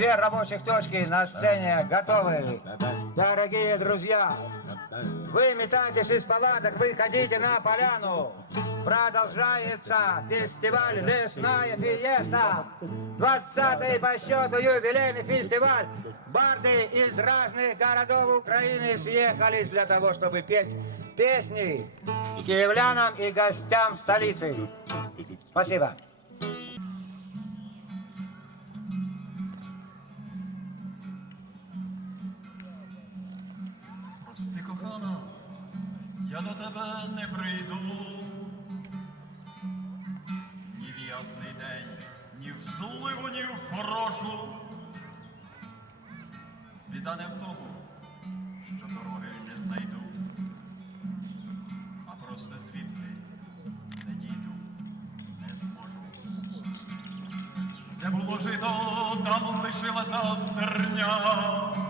Две рабочих точки на сцене готовы. Дорогие друзья, вы метаетесь из палаток, вы ходите на поляну. Продолжается фестиваль «Лесная фиеста». 20-й по счету юбилейный фестиваль. Барды из разных городов Украины съехались для того, чтобы петь песни киевлянам и гостям столицы. Спасибо. Я до тебе не прийду. Ні в ясний день, ні в зливу, ні в хорошу. Біда не в тому, що дороги не знайду, а просто звідти не дійду, не зможу. Де було жито, там лишилася стерня.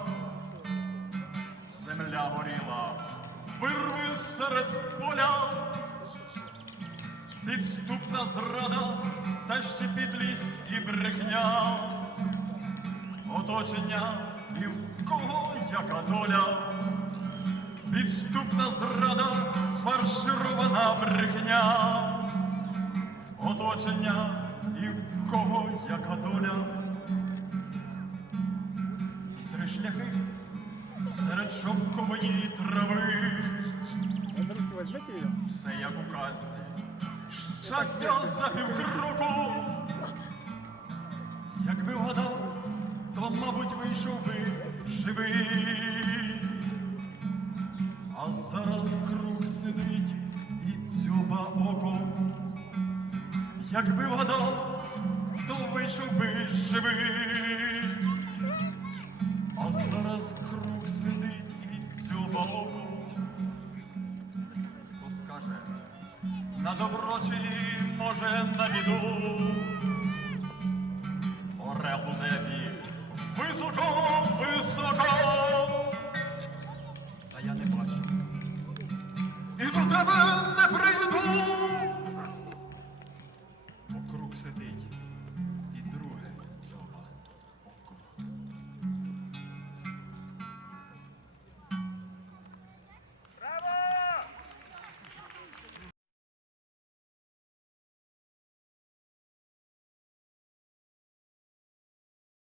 Серед поля, підступна зрада, та ще підлість і брехня, оточення і в кого яка доля, підступна зрада, фарширована брехня, оточення і в кого яка доля. Три шляхи серед шовкової трави. Як у казці, щастя за півкроку. Якби вгадав, то, мабуть, вийшов би живий. А зараз круг сидить і дзьоба око. Якби вгадав, то вийшов би живий. А зараз круг сидить і дзьоба око. На добро чи може на біду.